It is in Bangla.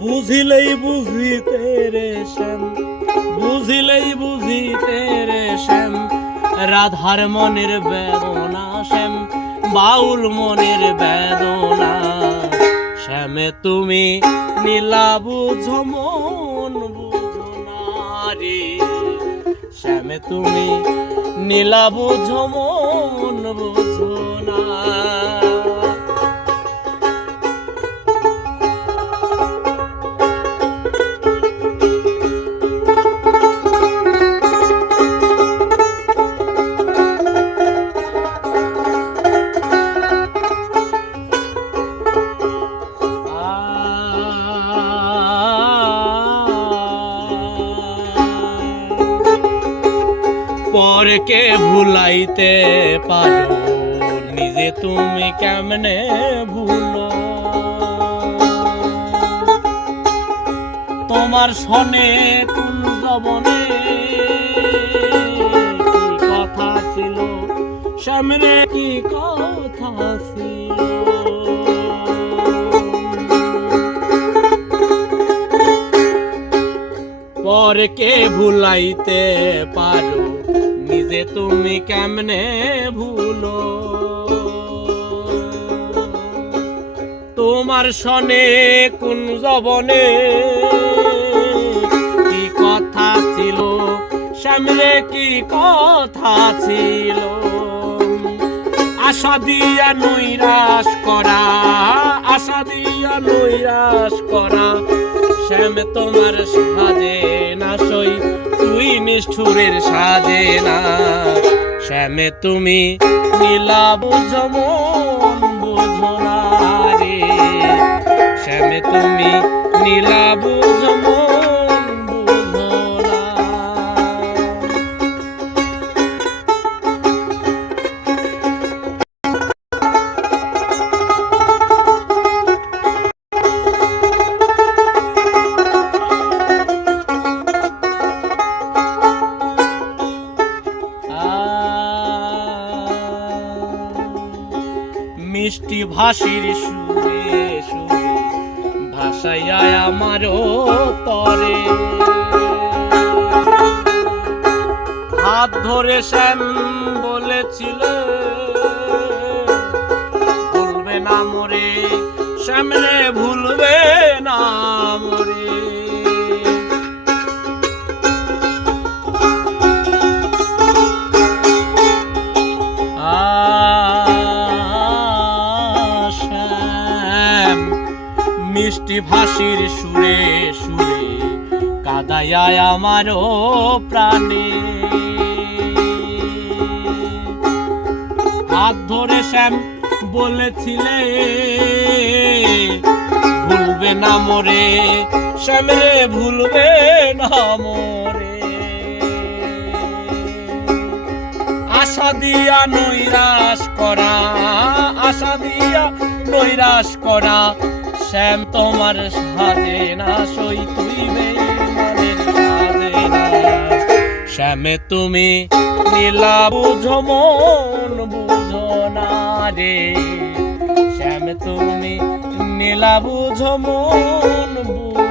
বুঝিলেই বুঝিতে রে শ্যাম, বুঝিলেই বুঝিতে রে শ্যাম, রাধার মনের বেদনা শ্যাম, বাউল মনের বেদনা। শ্যামে তুমি নীলা বুঝো মন বুঝো না রে, শ্যামে তুমি নীলা বুঝো মন বুঝো না। পরকে ভুলাইতে পারো, নিজে তুমি কেমনে ভুলো? তোমার সনে কোন জবনে কি কথা ছিল, শ্যামরে কি কথা ছিল? পরকে ভুলাইতে পারো, নিজে তুমি কেমনে ভুলো? তোমার সনে কোন জবনে কি কথা ছিল, শ্যামরে কি কথা ছিল? আশা দিয়া নৈরাশ করা, আশা দিয়া নৈরাশ করা, শ্যাম তোমার সাজে না সই, তুই নিষ্ঠুরের সাজে না। শ্যামে তুমি নীলা বুঝো মন বুঝো না রে, শ্যামে তুমি নীলা বুঝো মন বুঝো না। মিষ্টি ভাষির সুরে সুরে ভাষাইয়া আমারও তরে, হাত ধরে শ্যাম বলেছিল ভুলবে না মোরে, শ্যামরে ভুলবে না মোরে। মিষ্টি ভাষির সুরে সুরে কাদাইয়া আমারও প্রাণে, হাত ধরে শ্যাম বলেছিলে ভুলবে না মোরে, শ্যামরে ভুলবে না মোরে। আশা দিয়া নৈরাশ করা, আশা দিয়া নৈরাশ করা, শ্যাম তোমার সাজে না সই, তুই বেঈমানের সাজে না। শ্যামে তুমি নীলা বুঝো মন বুঝো না রে, শ্যামে তুমি নীলা বুঝো মন বুঝো